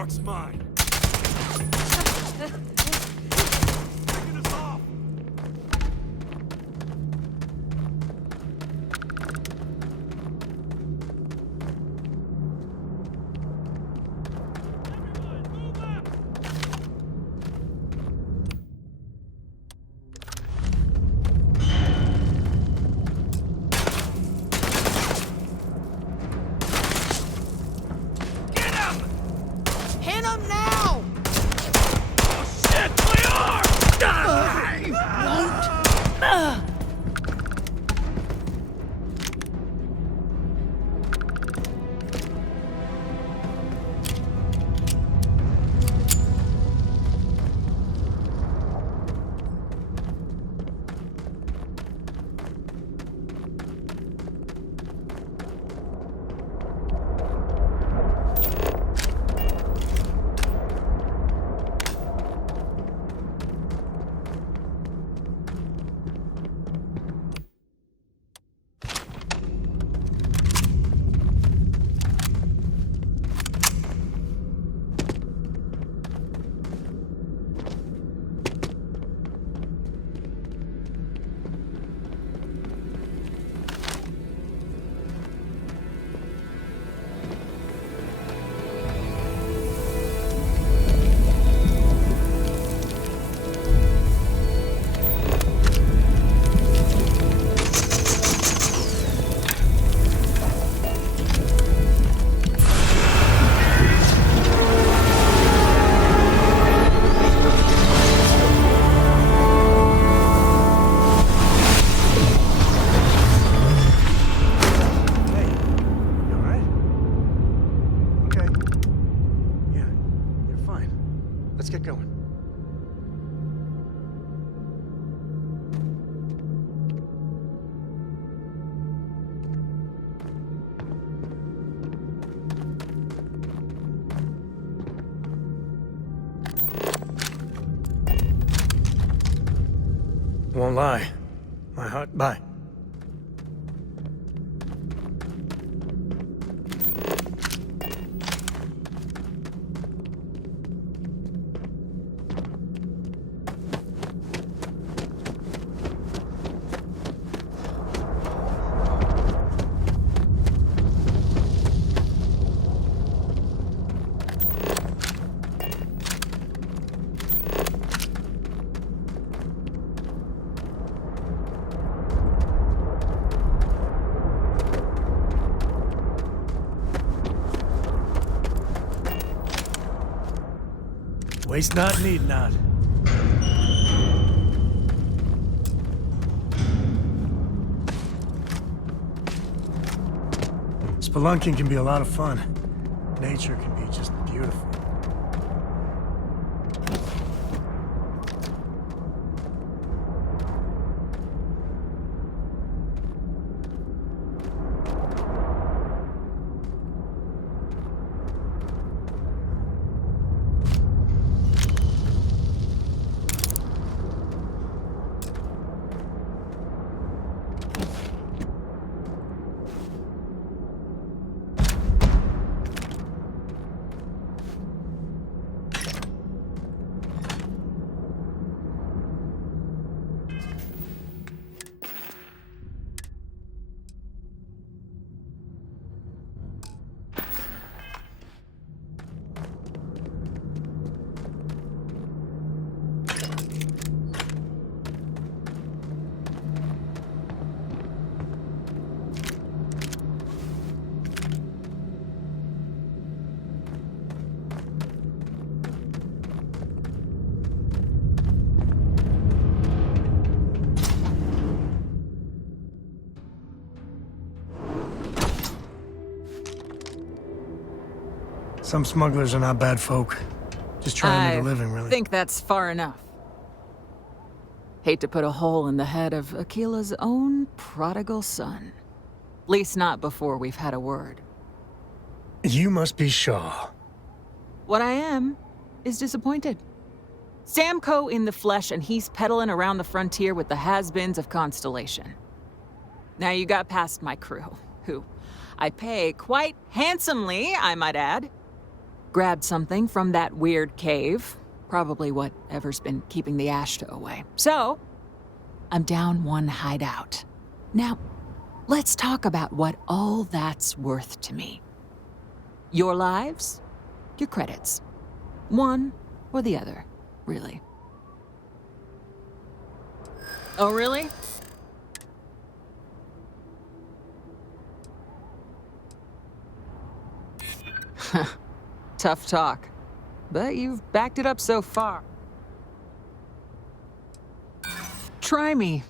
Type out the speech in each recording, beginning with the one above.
Mark's mine. Taking us off. Won't lie. My heart... Bye. Waste not, need not. Spelunking can be a lot of fun. Nature can be just beautiful. Some smugglers are not bad folk. Just trying to make a living, really. I think that's far enough. Hate to put a hole in the head of Akila's own prodigal son. Least not before we've had a word. You must be Shaw. What I am is disappointed. Samco in the flesh, and he's peddling around the frontier with the has-beens of Constellation. Now you got past my crew, who I pay quite handsomely, I might add. Grabbed something from that weird cave. Probably whatever's been keeping the Ashta away. So, I'm down one hideout. Now, let's talk about what all that's worth to me. Your lives, your credits. One or the other, really. Oh, really? Tough talk. But you've backed it up so far. Try me.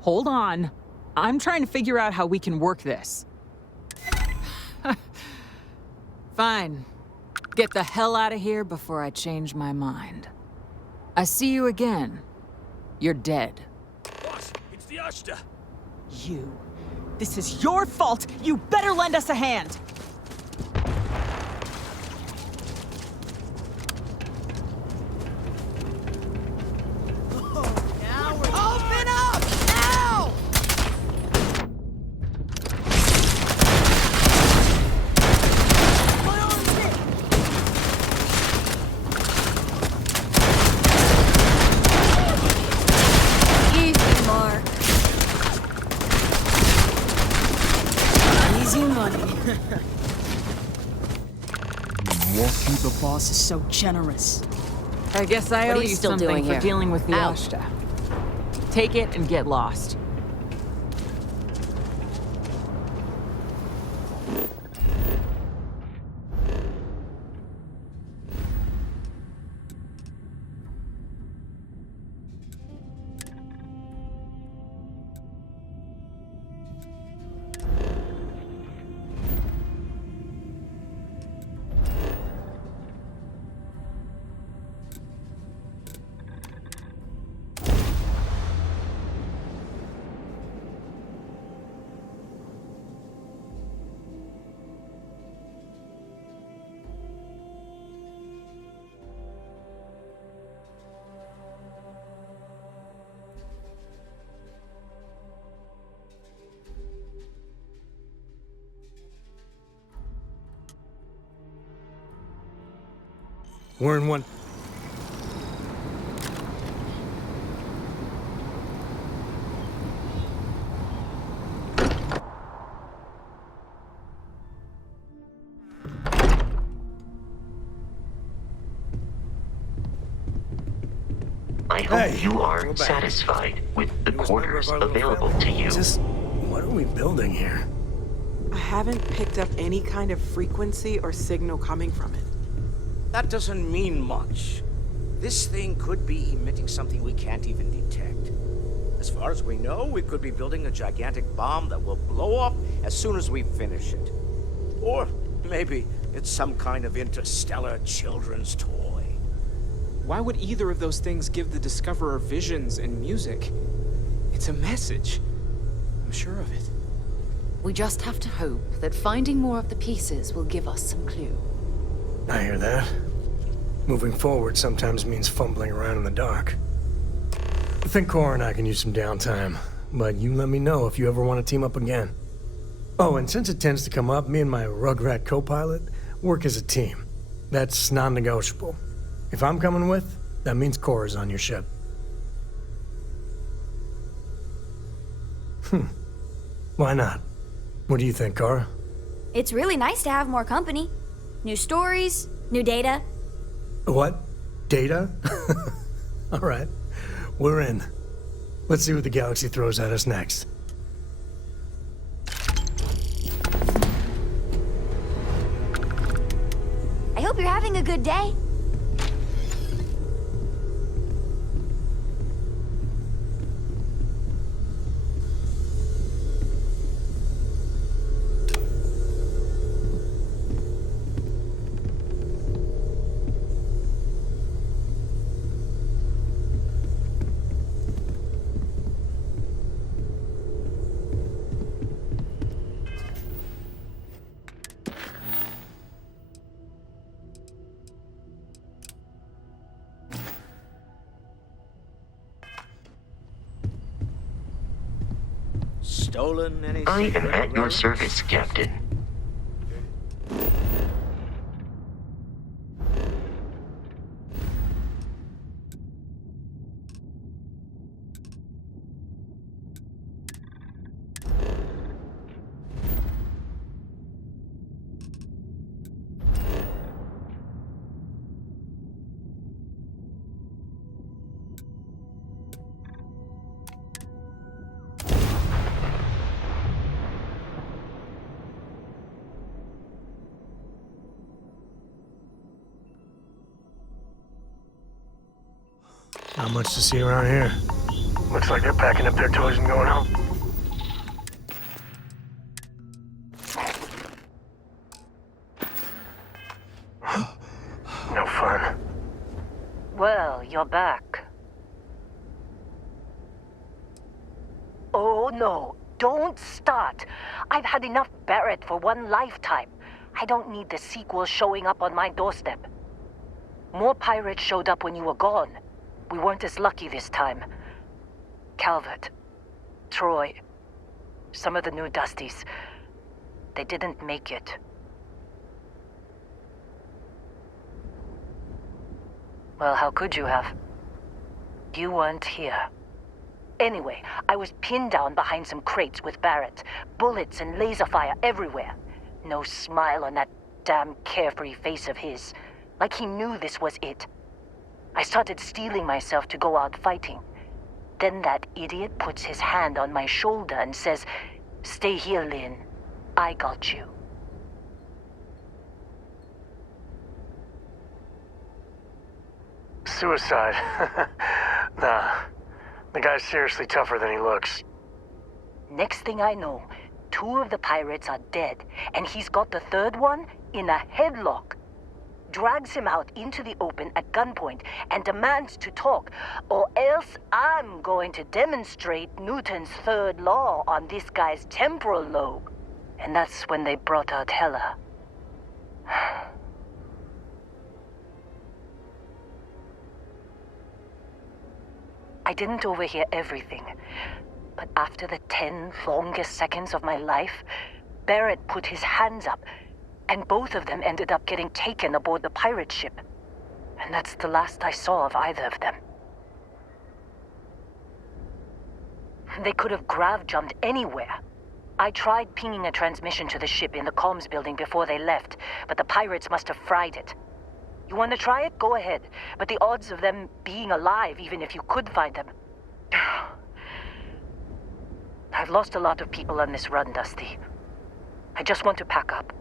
Hold on. I'm trying to figure out how we can work this. Fine. Get the hell out of here before I change my mind. I see you again. You're dead. Boss, it's the Ashta. You. This is your fault! You better lend us a hand! Open up! Now! Easy, Mark. Easy money. The boss is so generous. I guess I What owe are you you still something doing for here? dealing with the Out. Ashta. Take it and get lost. We're in one. I hope Hey, you are we're back. satisfied with the Newest member quarters of our little available family. to you. Just, what are we building here? I haven't picked up any kind of frequency or signal coming from it. That doesn't mean much. This thing could be emitting something we can't even detect. As far as we know, we could be building a gigantic bomb that will blow up as soon as we finish it. Or maybe it's some kind of interstellar children's toy. Why would either of those things give the Discoverer visions and music? It's a message. I'm sure of it. We just have to hope that finding more of the pieces will give us some clue. I hear that. Moving forward sometimes means fumbling around in the dark. I think Cora and I can use some downtime, but you let me know if you ever want to team up again. Oh, and since it tends to come up, me and my Rugrat co-pilot work as a team. That's non-negotiable. If I'm coming with, that means Cora's on your ship. Why not? What do you think, Cora? It's really nice to have more company. New stories, new data. What? Data? All right. We're in. Let's see what the galaxy throws at us next. I hope you're having a good day. stolen any I am sacred at your relics? service, Captain. Not much to see around here. Looks like they're packing up their toys and going home. No fun. Well, you're back. Oh, no. Don't start. I've had enough Barrett for one lifetime. I don't need the sequel showing up on my doorstep. More pirates showed up when you were gone. We weren't as lucky this time. Calvert, Troy, some of the new Dusties, they didn't make it. Well, how could you have? You weren't here. Anyway, I was pinned down behind some crates with Barrett. Bullets and laser fire everywhere. No smile on that damn carefree face of his. Like he knew this was it. I started steeling myself to go out fighting. Then that idiot puts his hand on my shoulder and says, "Stay here, Lynn. I got you." Suicide. Nah. The guy's seriously tougher than he looks. Next thing I know, 2 of the pirates are dead, and he's got the 3rd one in a headlock. Drags him out into the open at gunpoint and demands to talk, or else I'm going to demonstrate Newton's 3rd law on this guy's temporal lobe. And that's when they brought out Hela. I didn't overhear everything, but after the 10 longest seconds of my life, Barrett put his hands up, and both of them ended up getting taken aboard the pirate ship. And that's the last I saw of either of them. They could have grav-jumped anywhere. I tried pinging a transmission to the ship in the comms building before they left, but the pirates must have fried it. You want to try it? Go ahead. But the odds of them being alive, even if you could find them... I've lost a lot of people on this run, Dusty. I just want to pack up.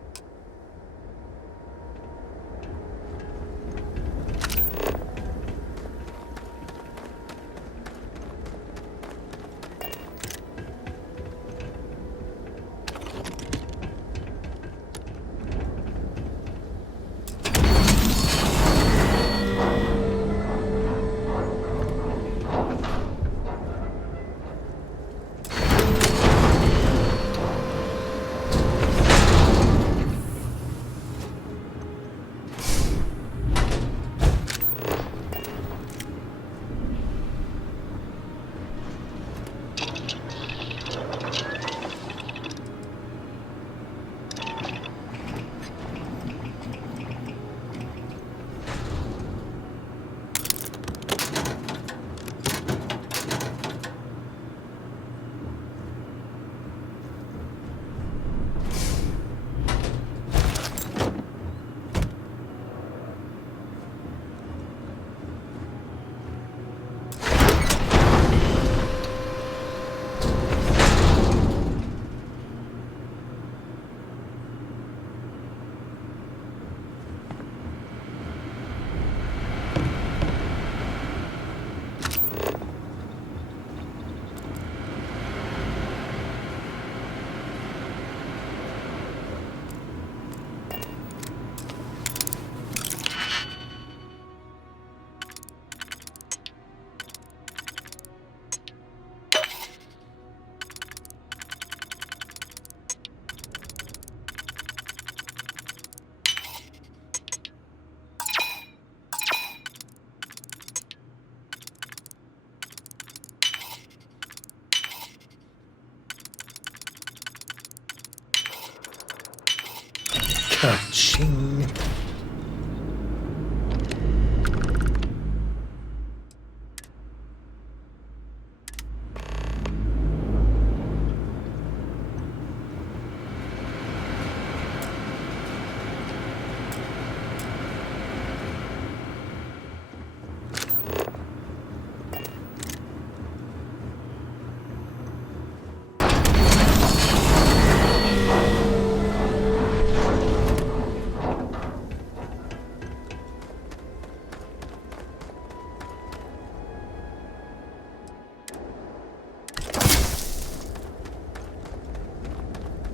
Ka-ching.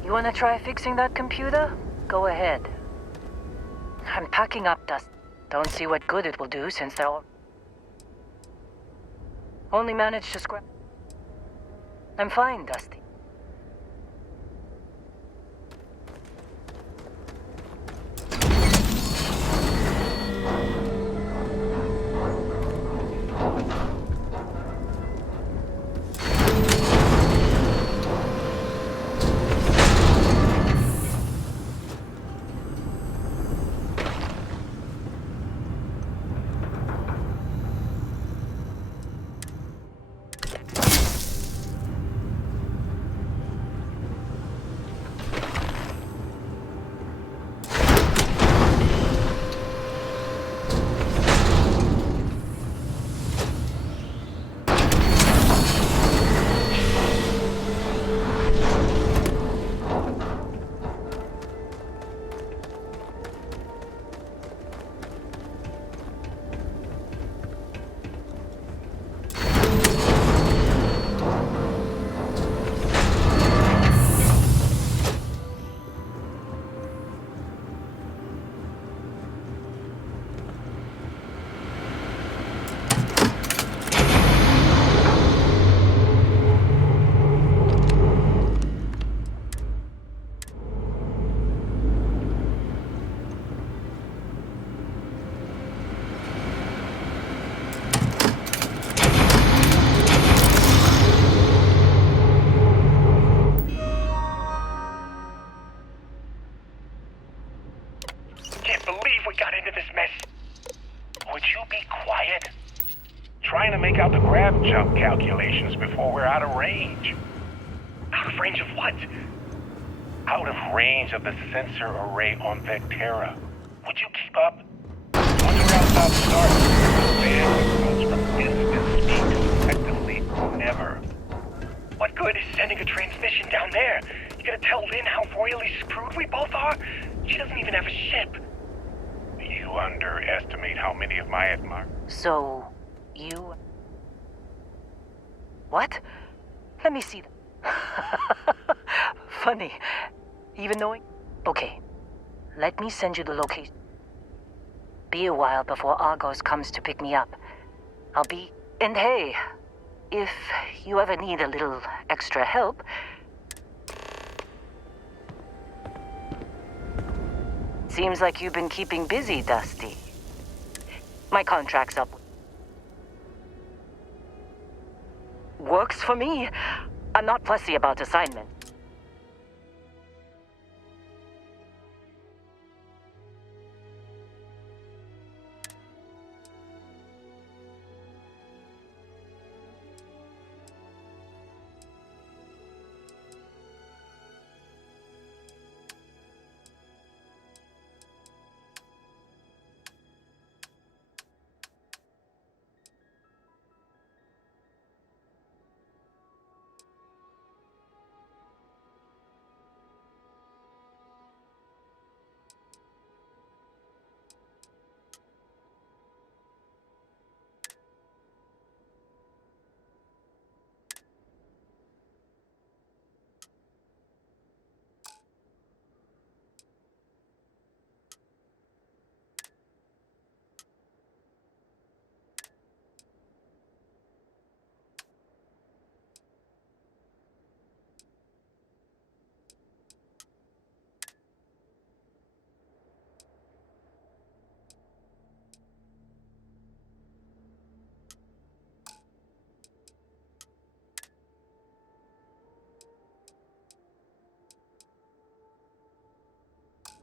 You wanna try fixing that computer? Go ahead. I'm packing up, Dust. Don't see what good it will do since they're all... Only managed to scrap... I'm fine, Dusty. Trying to make out the grav jump calculations before we're out of range. Out of range of what? Out of range of the sensor array on Vectera. Would you keep up? Once we're outside the start, the bandwidth goes from instant speed to effectively never. What good is sending a transmission down there? You gonna tell Lynn how royally screwed we both are? She doesn't even have a ship. You underestimate how many of my admirers... So... you... What? Let me see them. Funny. Even knowing... Okay. Let me send you the location. Be a while before Argos comes to pick me up. I'll be... And hey, if you ever need a little extra help... Seems like you've been keeping busy, Dusty. My contract's up. Works for me. I'm not fussy about assignments.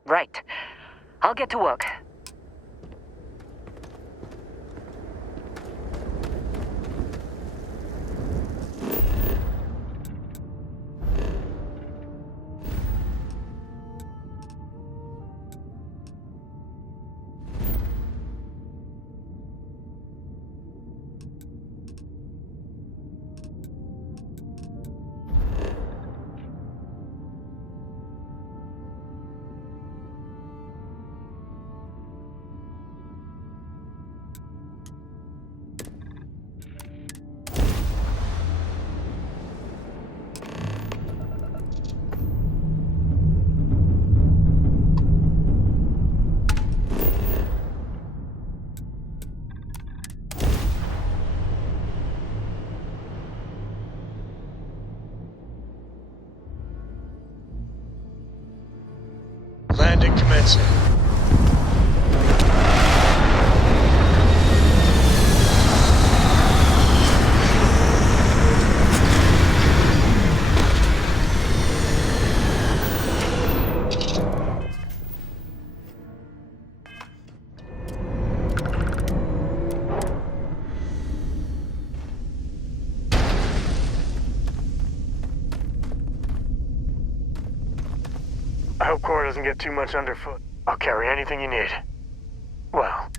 Right. I'll get to work. Landing commencing. I hope Cora doesn't get too much underfoot. I'll carry anything you need. Well,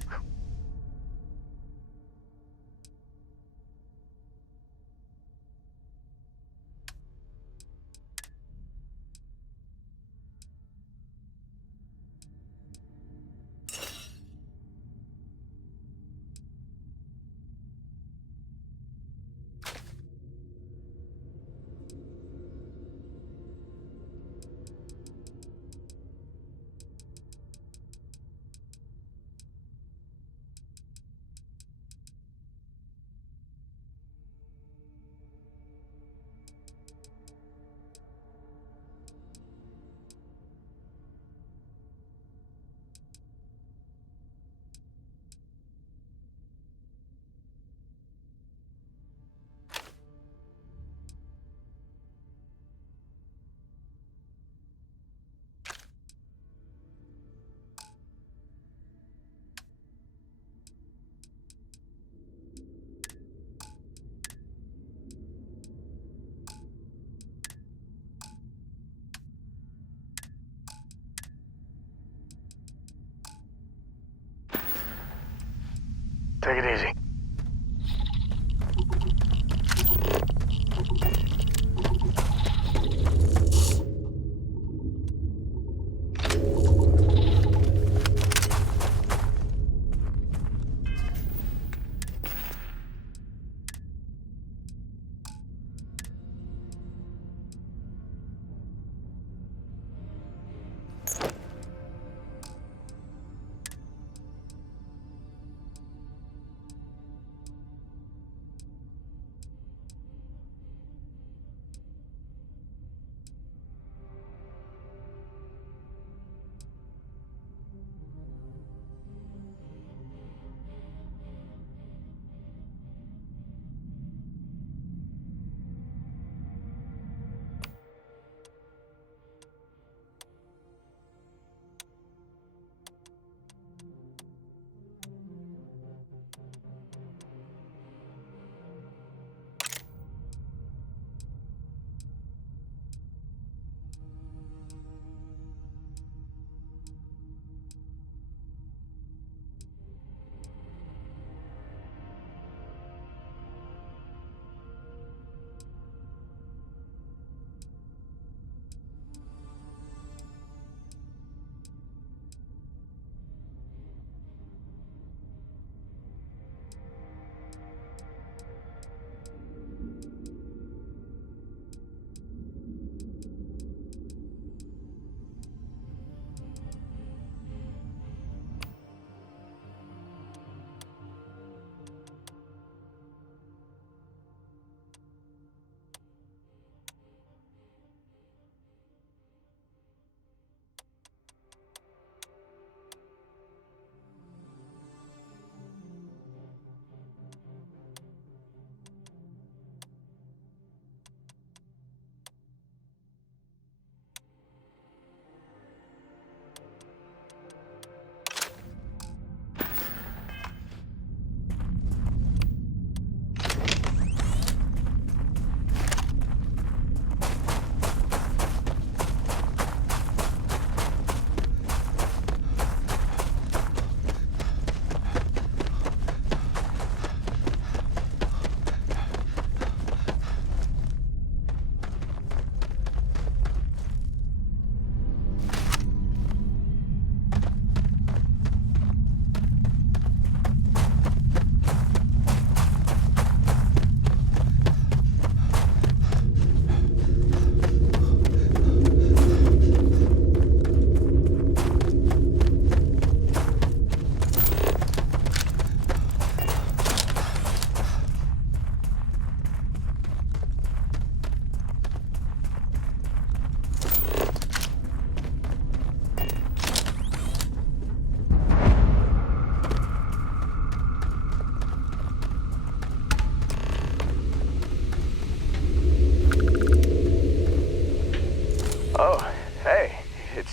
take it easy.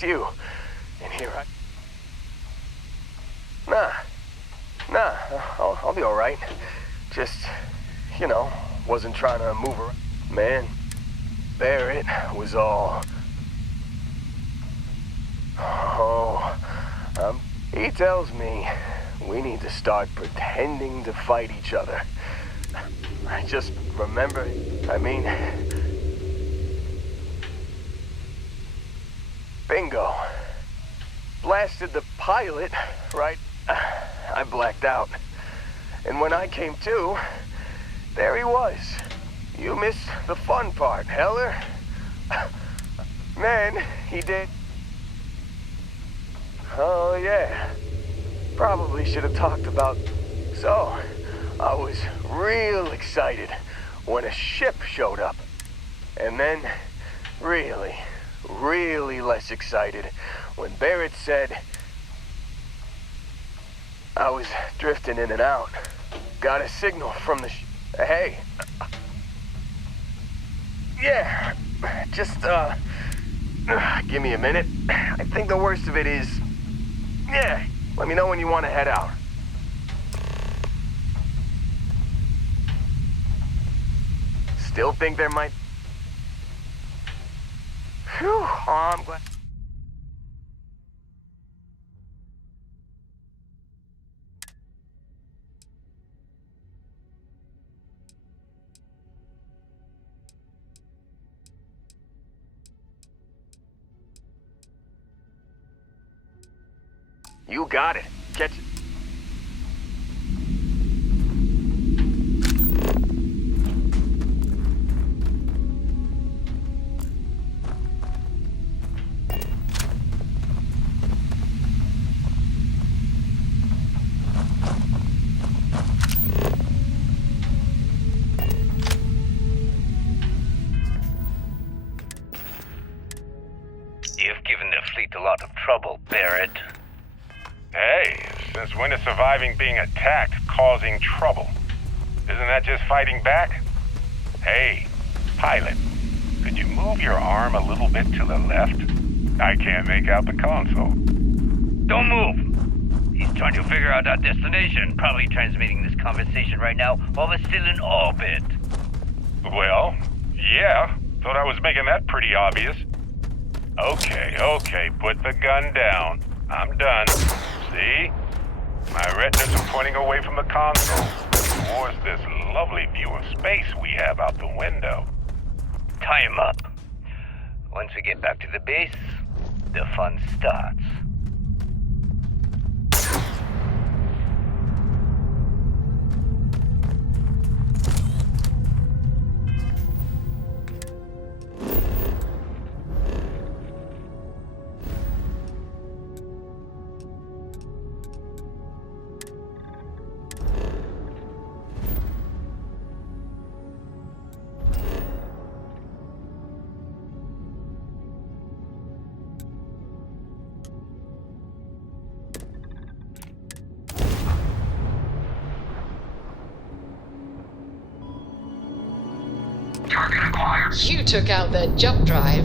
you. And here I'll be alright. Just, wasn't trying to move around. Man, Barrett was all... he tells me we need to start pretending to fight each other. I just remember, bingo. Blasted the pilot, right? I blacked out. And when I came to, there he was. You missed the fun part, Heller. Man, he did. Oh, yeah. Probably should have talked about... So, I was real excited when a ship showed up. And then, really less excited when Barrett said... I was drifting in and out. Got a signal from the hey. Yeah, just, give me a minute. I think the worst of it is... Yeah, let me know when you want to head out. Still think there might... Phew, oh, I'm glad... You got it. Catch it. You've given the fleet a lot of trouble, Barrett. Hey, since when is surviving being attacked causing trouble? Isn't that just fighting back? Hey, pilot, could you move your arm a little bit to the left? I can't make out the console. Don't move. He's trying to figure out our destination. Probably transmitting this conversation right now while we're still in orbit. Well, yeah. Thought I was making that pretty obvious. Okay, put the gun down. I'm done. See? My retinas are pointing away from the console towards this lovely view of space we have out the window. Time up. Once we get back to the base, the fun starts. You took out their jump drive.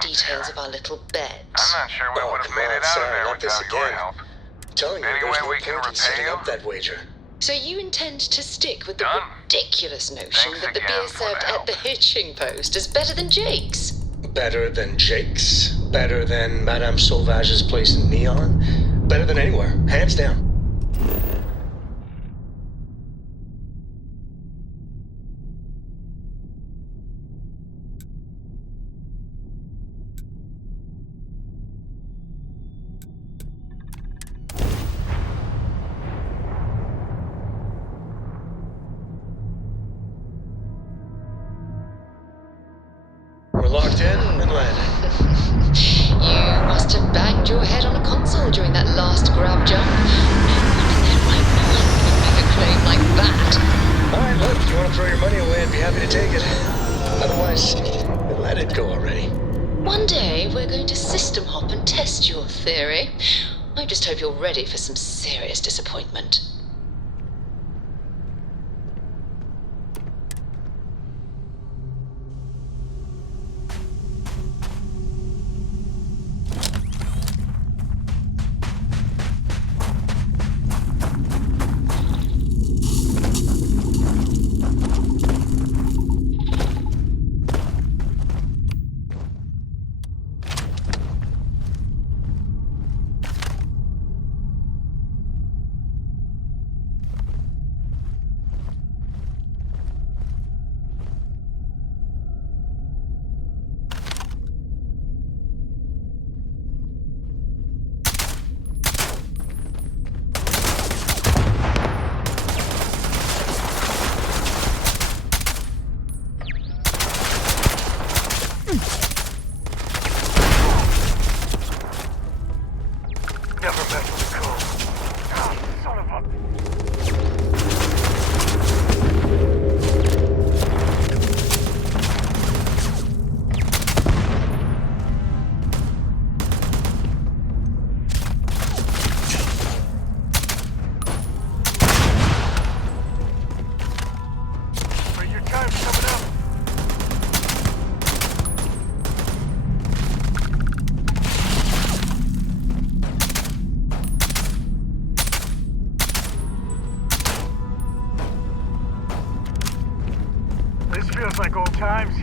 Details of our little bet. I'm not sure we would have made it out of there without your help. Telling you, Any there's way no we can point in setting repay you? up that wager. So you intend to stick with the Done. ridiculous notion Thanks that the again beer for served the at help. the hitching post is better than Jake's? Better than Jake's? Better than Madame Sauvage's place in Neon? Better than anywhere, hands down. Jumped in and landed. You must have banged your head on a console during that last grab jump. No one in their right mind would make a claim like that. All right, look, if you want to throw your money away, I'd be happy to take it. Otherwise, let it go already. One day, we're going to system hop and test your theory. I just hope you're ready for some serious disappointment. Feels like old times.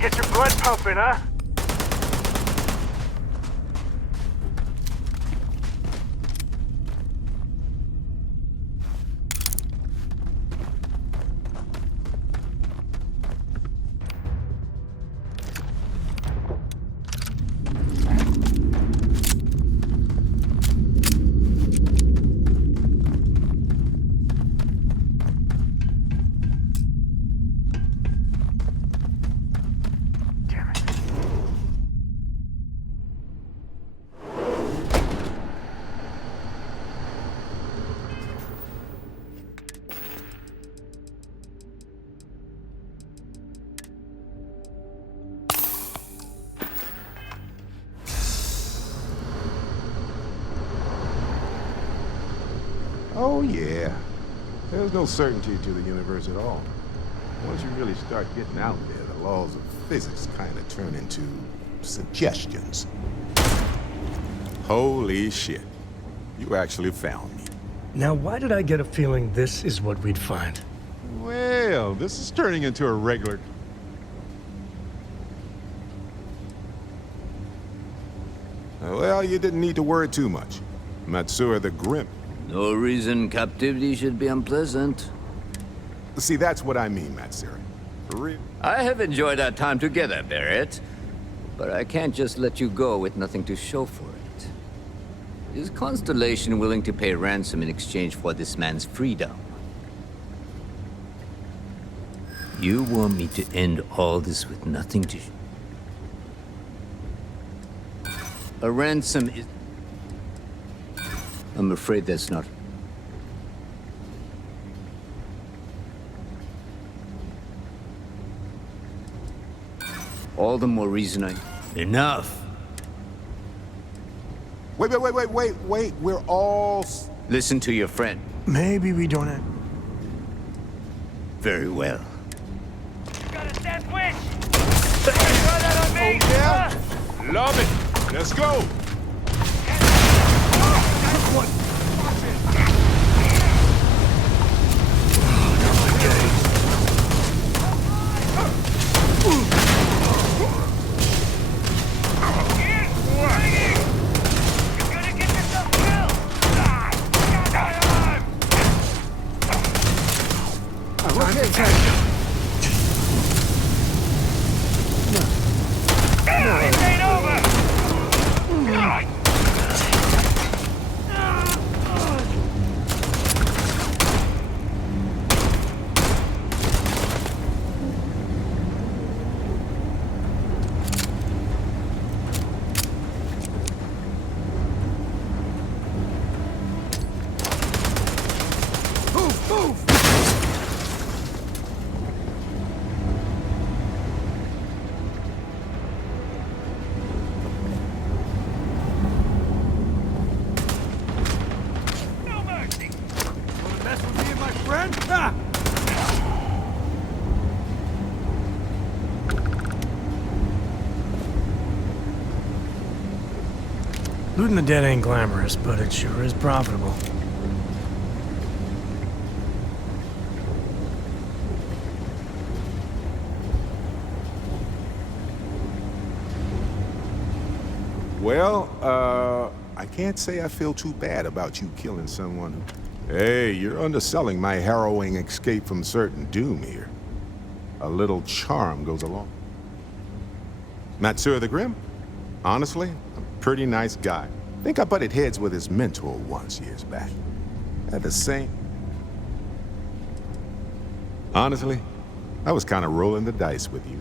Get your blood pumping, huh? Oh, yeah. There's no certainty to the universe at all. Once you really start getting out there, the laws of physics kind of turn into suggestions. Holy shit. You actually found me. Now, why did I get a feeling this is what we'd find? Well, this is turning into a regular... Well, you didn't need to worry too much. Matsura the Grim. No reason captivity should be unpleasant. See, that's what I mean, Matsura. For real. I have enjoyed our time together, Barrett. But I can't just let you go with nothing to show for it. Is Constellation willing to pay ransom in exchange for this man's freedom? You want me to end all this with nothing to... A ransom is... I'm afraid that's not... All the more reason I... Enough! Wait, we're all... Listen to your friend. Maybe we don't have... Very well. You got a sandwich! Try that on me! Oh, yeah? Love it! Let's go! Looting the dead ain't glamorous, but it sure is profitable. Well, I can't say I feel too bad about you killing someone who... Hey, you're underselling my harrowing escape from certain doom here. A little charm goes along. Matsura the Grim? Honestly, a pretty nice guy. Think I butted heads with his mentor once years back. At the same... Honestly, I was kind of rolling the dice with you.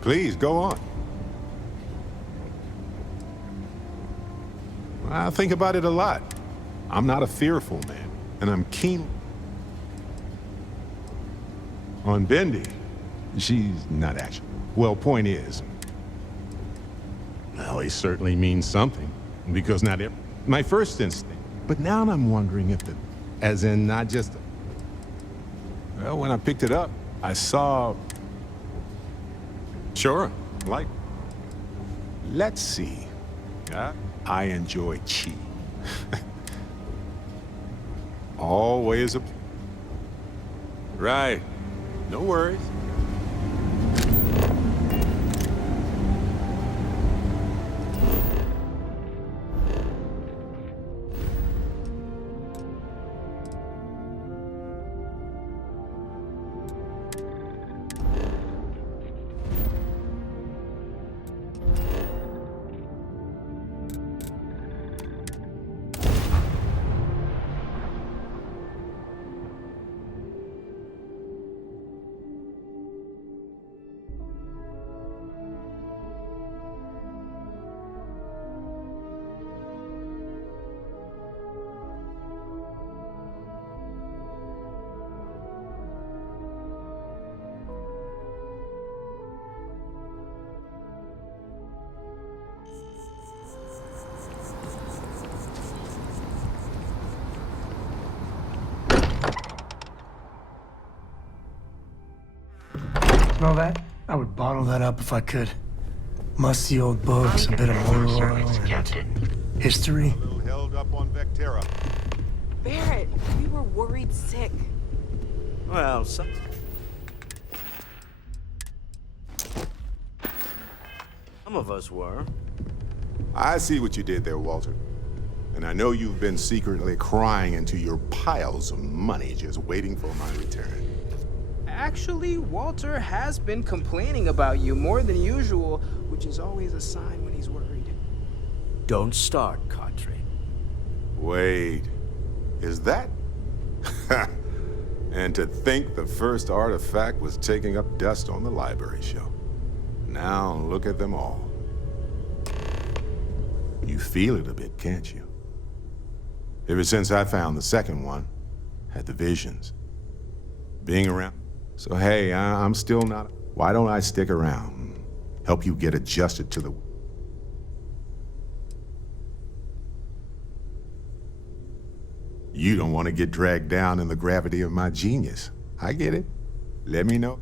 Please, go on. I think about it a lot. I'm not a fearful man, and I'm keen on Bendy. She's not actually. Well, point is, well, he certainly means something, because not every... My first instinct, but now I'm wondering if the... As in, not just... Well, when I picked it up, I saw... Sure, like... Let's see. I enjoy chi. Always a... Right. No worries. Smell that? I would bottle that up if I could. Musty old books, a bit of motor oil, and history. A little held up on Vectera. Barrett, we were worried sick. Well, some of us were. I see what you did there, Walter. And I know you've been secretly crying into your piles of money just waiting for my return. Actually, Walter has been complaining about you more than usual, which is always a sign when he's worried. Don't start, Cadre. Wait, is that? And to think the first artifact was taking up dust on the library shelf. Now look at them all. You feel it a bit, can't you? Ever since I found the second one, had the visions. Being around. So hey, I'm still not... Why don't I stick around? Help you get adjusted to the... You don't want to get dragged down in the gravity of my genius. I get it. Let me know.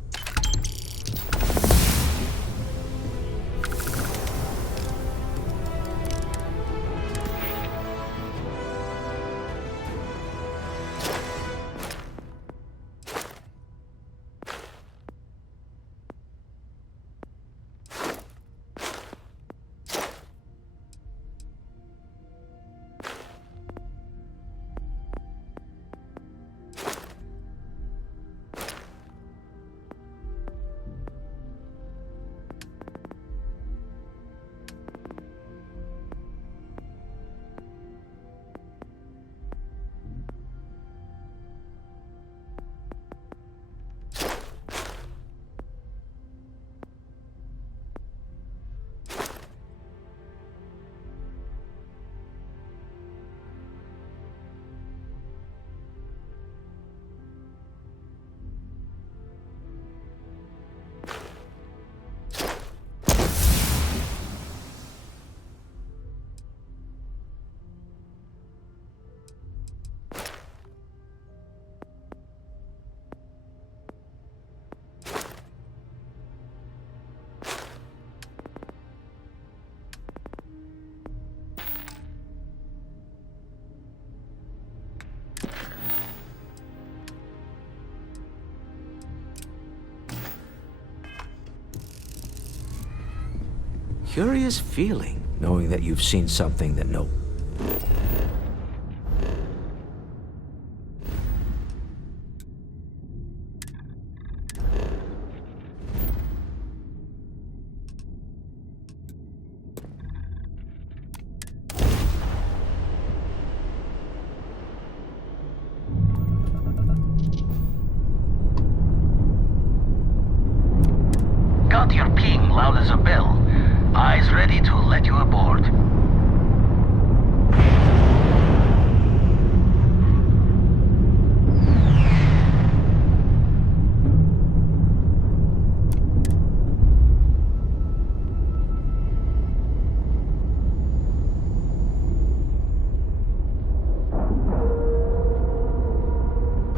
Curious feeling, knowing that you've seen something that no... Got your ping loud as a bell. Eyes ready to let you aboard.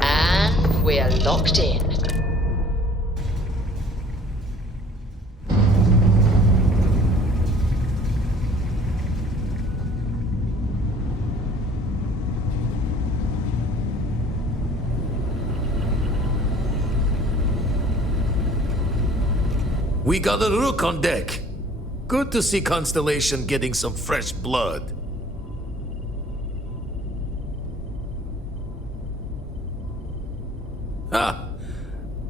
And we're locked in. We got a rook on deck. Good to see Constellation getting some fresh blood. Ha!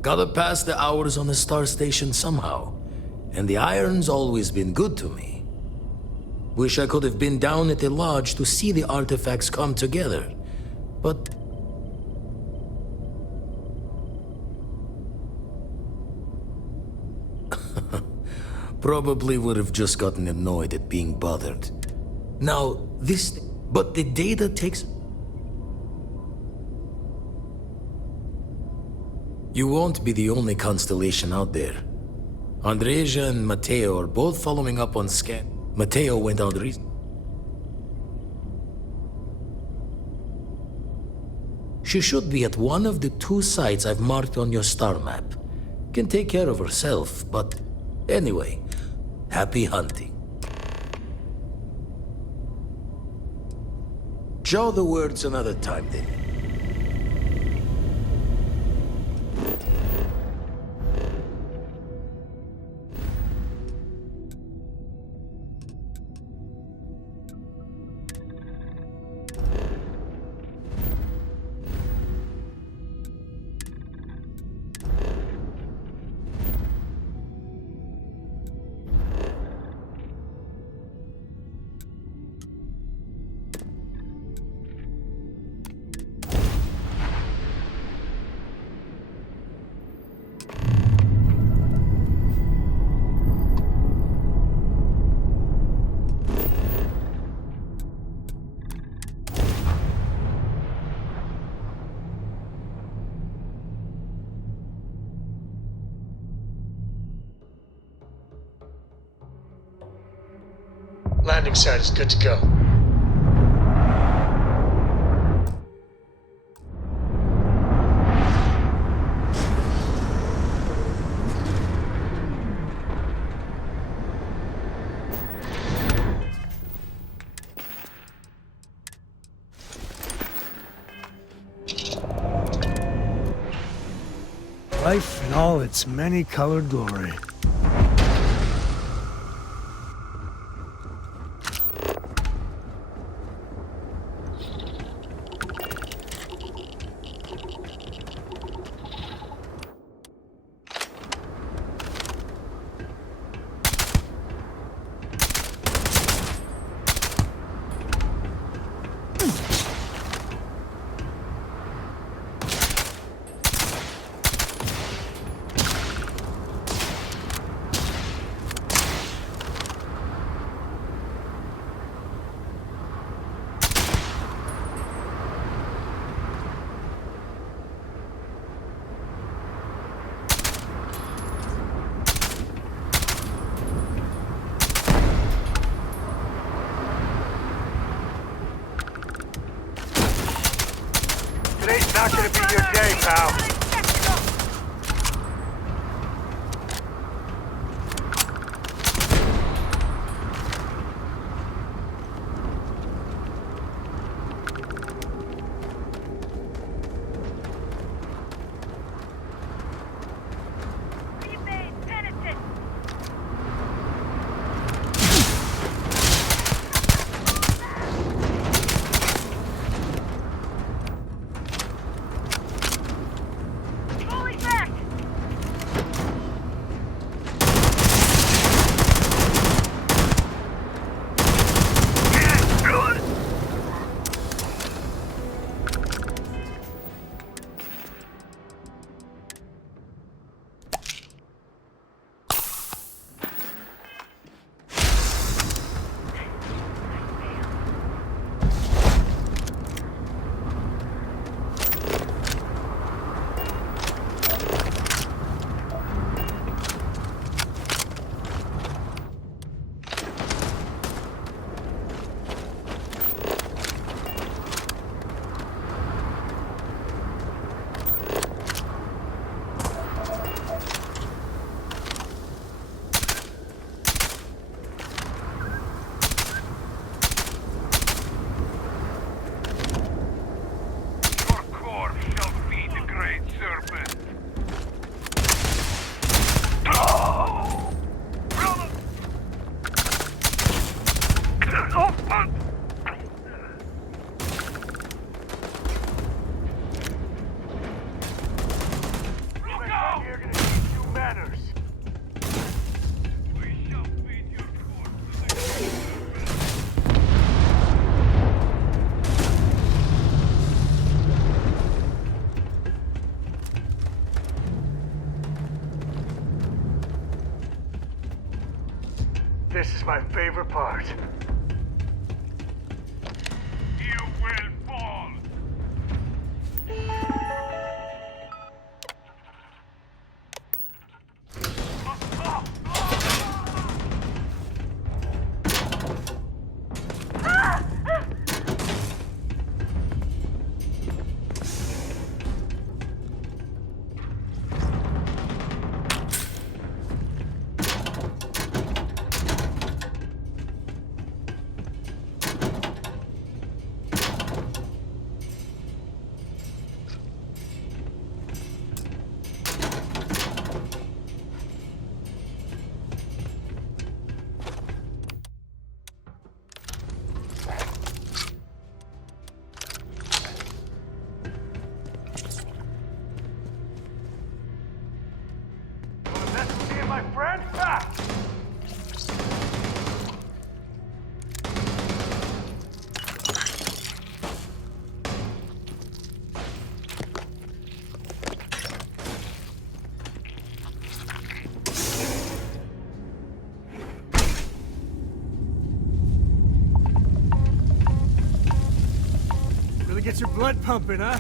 Gotta pass the hours on the star station somehow. And the iron's always been good to me. Wish I could have been down at the lodge to see the artifacts come together. But... probably would have just gotten annoyed at being bothered. Now, but the data takes... You won't be the only Constellation out there. Andreja and Matteo are both following up on scan. Matteo went out recently. She should be at one of the 2 sites I've marked on your star map. Can take care of herself, but anyway, happy hunting. Show the words another time then. Landing site is good to go. Life in all its many-colored glory. Today's not gonna be your day, pal. This is my favorite part. You will fall. My friend, back! Really gets your blood pumping, huh?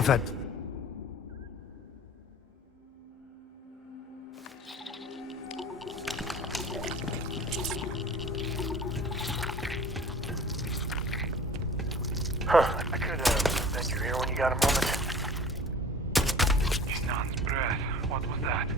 I've had... Huh, I could bet you're here when you got a moment. He's not breath. What was that?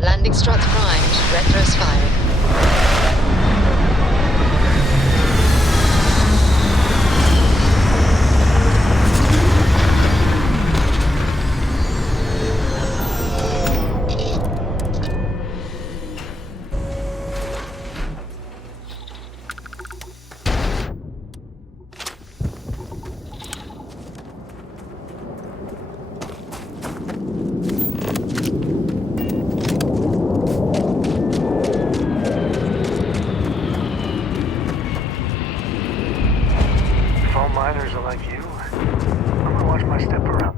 Landing struts primed. Retros firing. If all miners are like you, I'm gonna watch my step around.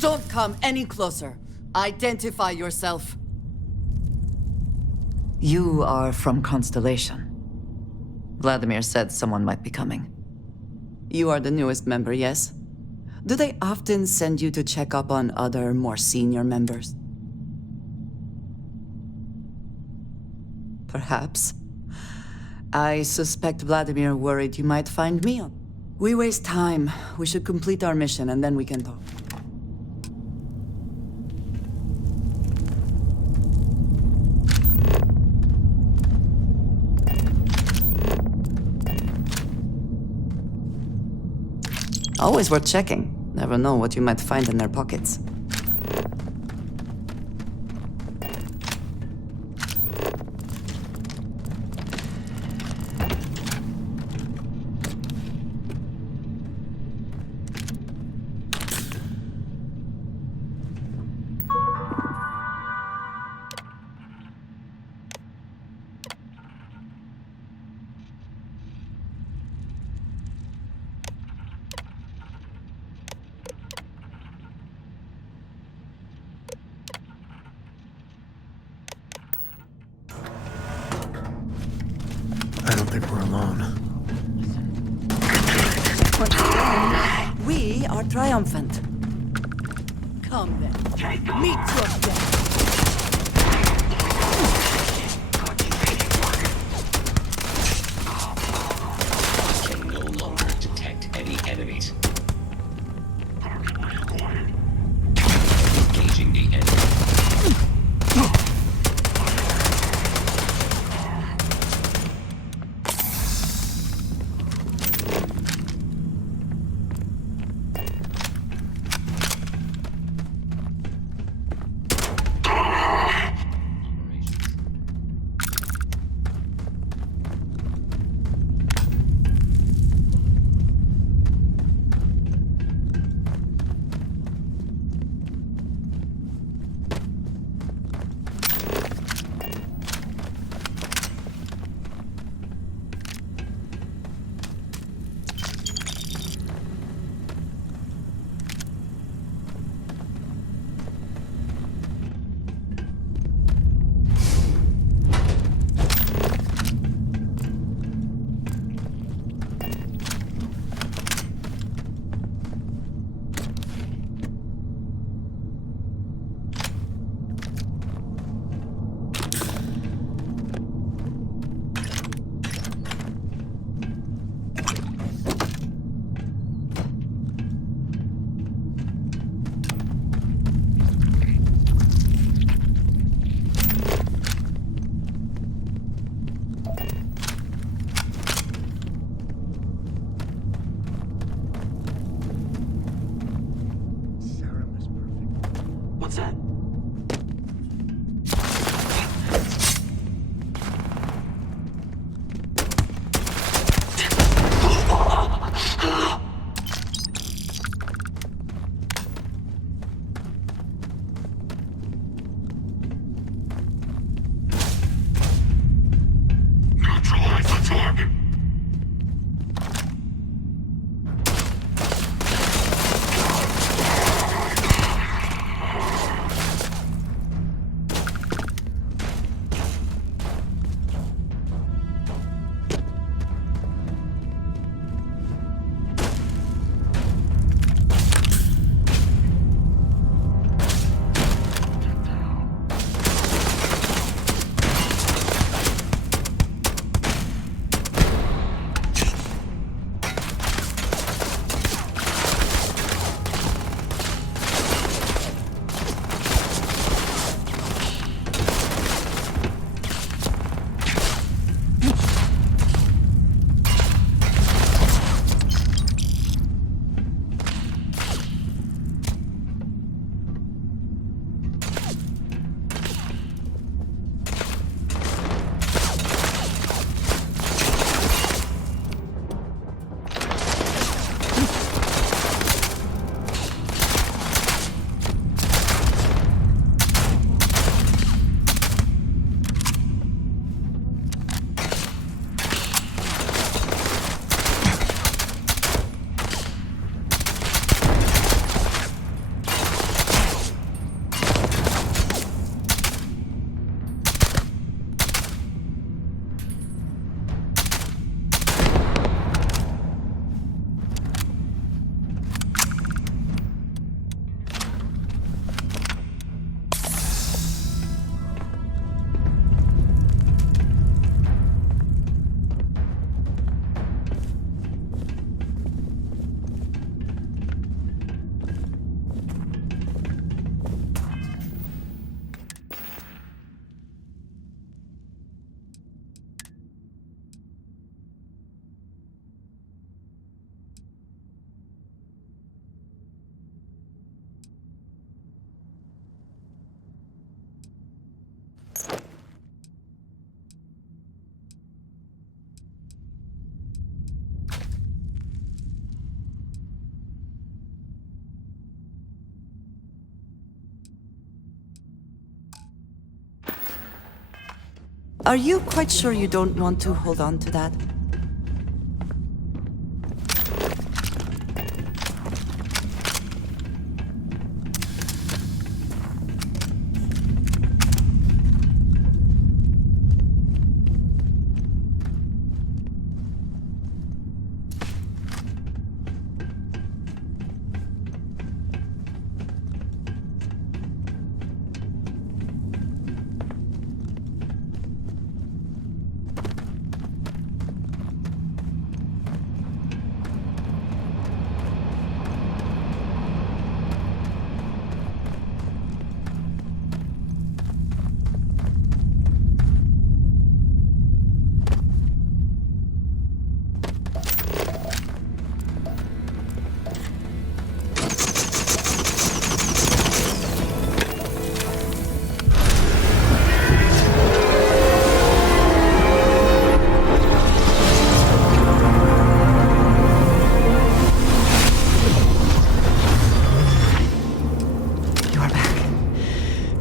Don't come any closer. Identify yourself. You are from Constellation. Vladimir said someone might be coming. You are the newest member, yes? Do they often send you to check up on other, more senior members? Perhaps. I suspect Vladimir worried you might find me on. We waste time. We should complete our mission and then we can talk. Always worth checking. Never know what you might find in their pockets. I don't think we're alone. We are triumphant. Come then. Meet your death. I can no longer detect any enemies. Engaging the enemy. Are you quite sure you don't want to hold on to that?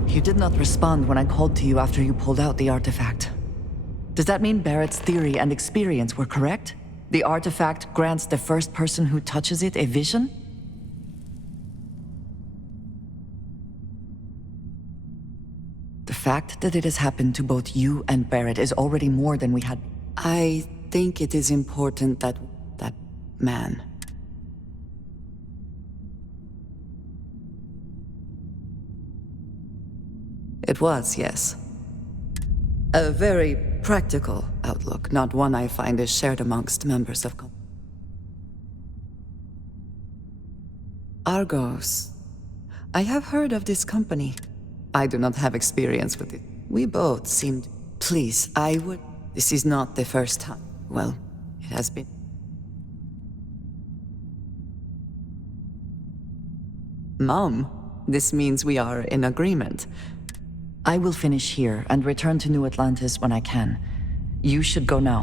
You did not respond when I called to you after you pulled out the artifact. Does that mean Barrett's theory and experience were correct? The artifact grants the first person who touches it a vision? The fact that it has happened to both you and Barrett is already more than we had. I think it is important that man. It was, yes. A very practical outlook, not one I find is shared amongst members of Argos. I have heard of this company. I do not have experience with it. We both seemed... Please, I would... This is not the first time. Well, it has been. Mom, this means we are in agreement. I will finish here and return to New Atlantis when I can. You should go now.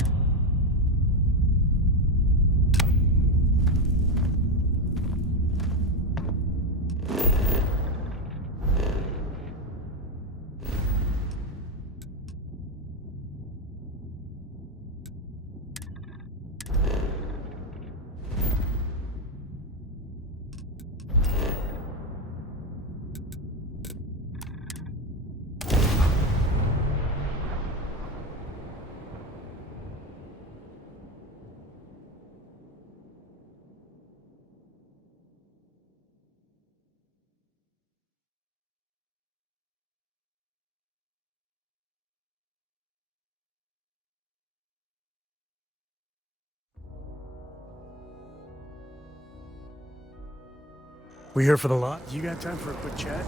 We here for the lot? You got time for a quick chat?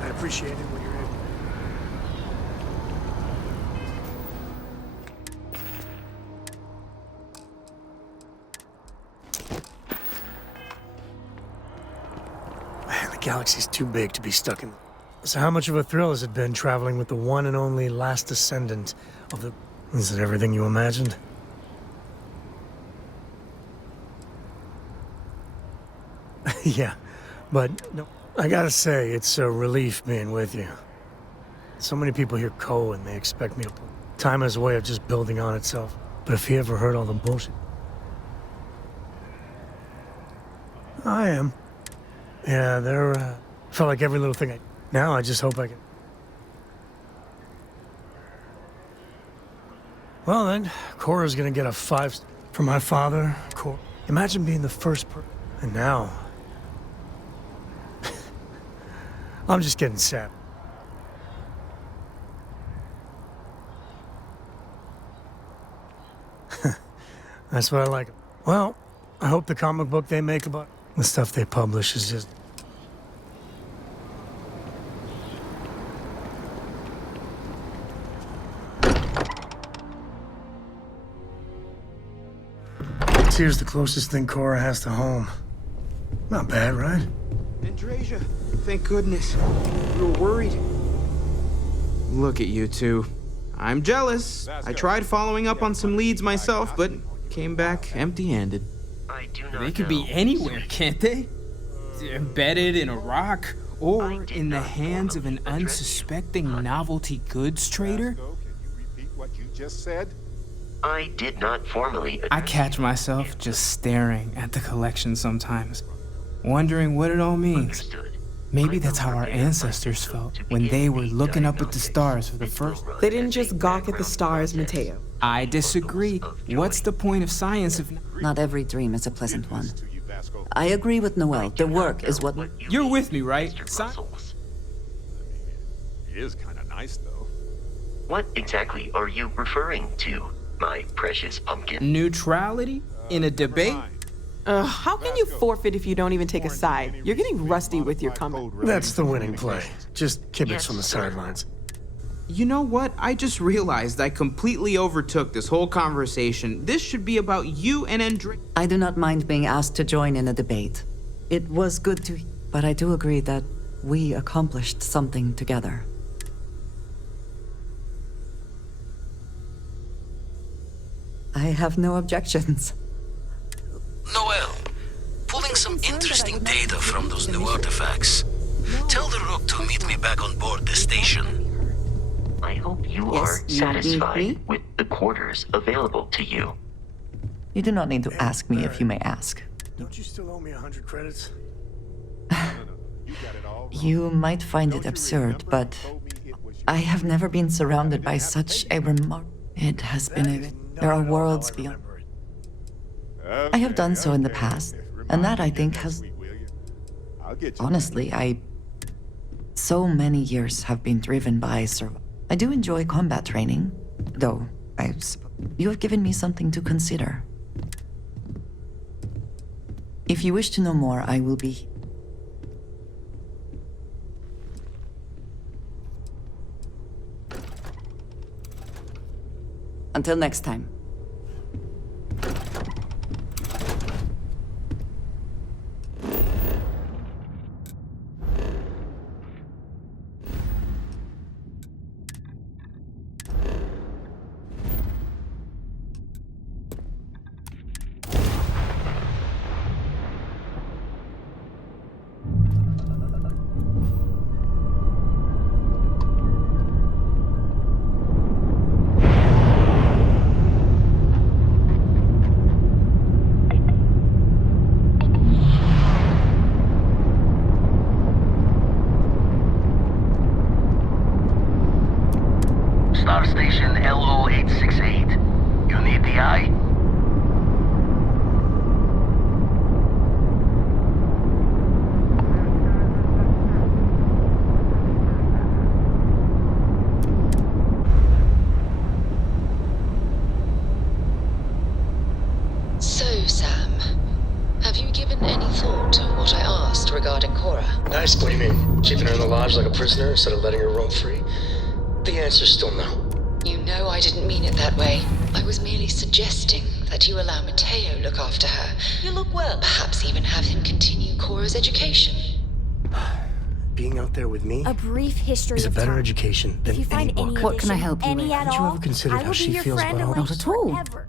I'd appreciate it when you're in. Man, the galaxy's too big to be stuck in. So how much of a thrill has it been traveling with the one and only last descendant of the... Is it everything you imagined? Yeah. But, no, I gotta say, it's a relief being with you. So many people hear Cole and they expect me to... Time has a way of just building on itself. But if he ever heard all the bullshit... I am. Yeah, they're, felt like every little thing I... Now I just hope I can... Well then, Cora's gonna get a 5... For my father, Cora. Imagine being the first person... And now... I'm just getting sad. That's what I like. Well, I hope the comic book they make about the stuff they publish is just... Here's the closest thing Cora has to home. Not bad, right? Andresia, thank goodness. We were worried. Look at you two. I'm jealous. I tried following up on some leads myself, but came back empty-handed. They could be anywhere, can't they? Embedded in a rock, or in the hands of an unsuspecting novelty goods trader? just said? I did not formally. I catch myself just staring at the collection sometimes, wondering what it all means. Maybe that's how our ancestors felt when they were looking up at the stars for the first. They didn't just gawk at the stars, Mateo. I disagree. What's the point of science if... Not every dream is a pleasant one. I agree with Noel. The work is what... You're with me, right? It is kind of nice, though. What exactly are you referring to, my precious pumpkin? Neutrality? In a debate? How can you forfeit if you don't even take a side? You're getting rusty with your comment. That's the winning play. Just kibitz from the sidelines. You know what? I just realized I completely overtook this whole conversation. This should be about you and Andre. I do not mind being asked to join in a debate. It was good to... But I do agree that we accomplished something together. I have no objections. Noel, pulling some interesting data from those new artifacts. Tell the Rook to meet me back on board the station. I hope you are satisfied with the quarters available to you. You do not need to ask me if you may ask. Don't you still owe me 100 credits? You might find it absurd, but I have never been surrounded by such a remark. It has been a... There are worlds beyond. I have done so in the past, and that, I think, has... Honestly, so many years have been driven by survival. I do enjoy combat training, though you have given me something to consider. If you wish to know more, I will be... Until next time. Star Station LO868. You need the eye? So, Sam, have you given any thought to what I asked regarding Cora? Nice, what do you mean? Keeping her in the lodge like a prisoner instead of letting her roam free? The answer's still no. You know I didn't mean it that way. I was merely suggesting that you allow Mateo look after her. You look well. Perhaps even have him continue Cora's education. Being out there with me A brief history is a of better time. education than If you find any book. any What can I help you any with? at Haven't you all, ever considered I how will she be your feels friend about away Not at all. forever.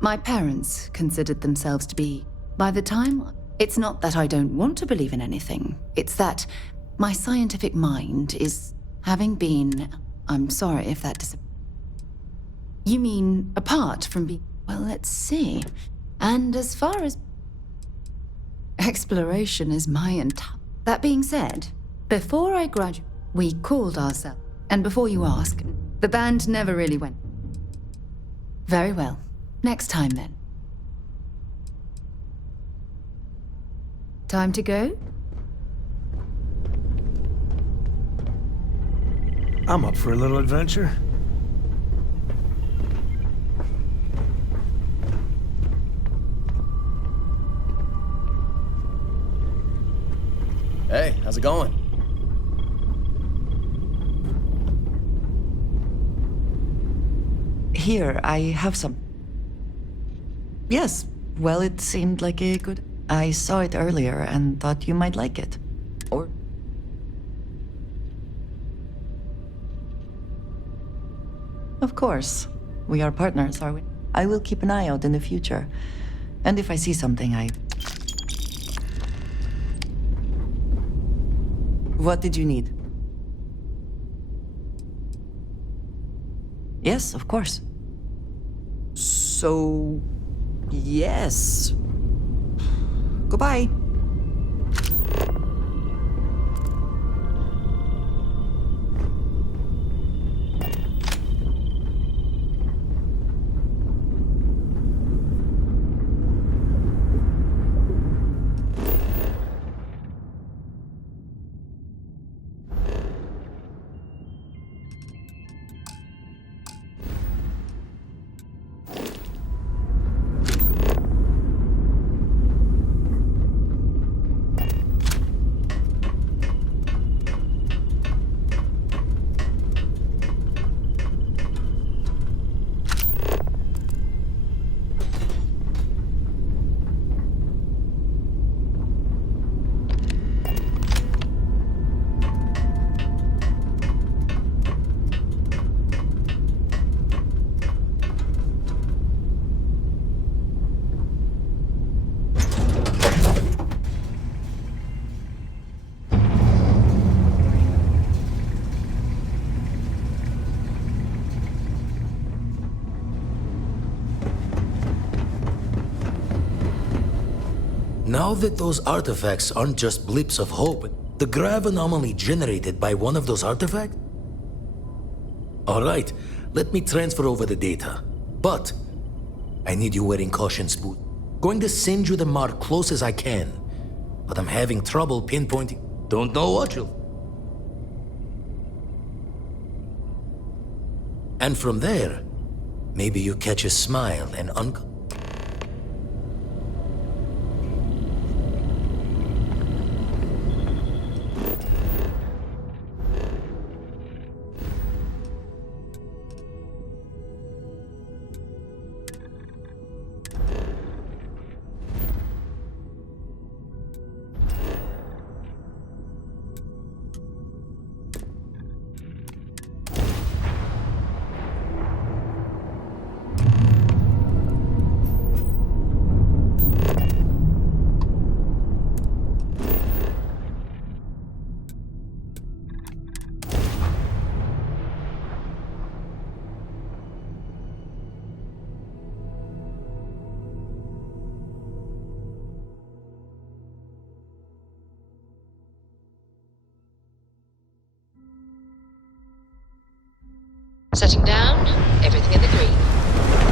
My parents considered themselves to be... By the time... It's not that I don't want to believe in anything. It's that my scientific mind is... Having been... I'm sorry if that You mean apart from being... Well, let's see. And as far as... Exploration is my entire... That being said, before I graduated, we called ourselves... And before you ask, the band never really went. Very well. Next time, then. Time to go? I'm up for a little adventure. Hey, how's it going? Here, I have some. Yes, well, it seemed like a good... I saw it earlier and thought you might like it. Or... Of course. We are partners, are we? I will keep an eye out in the future. And if I see something, What did you need? Yes, of course. So... yes. Goodbye. Now that those artifacts aren't just blips of hope, the grav anomaly generated by one of those artifacts? All right, let me transfer over the data. But I need you wearing caution's boot. Going to send you the mark close as I can, but I'm having trouble pinpointing. Don't know what you'll... And from there, maybe you catch a smile and Setting down, everything in the green.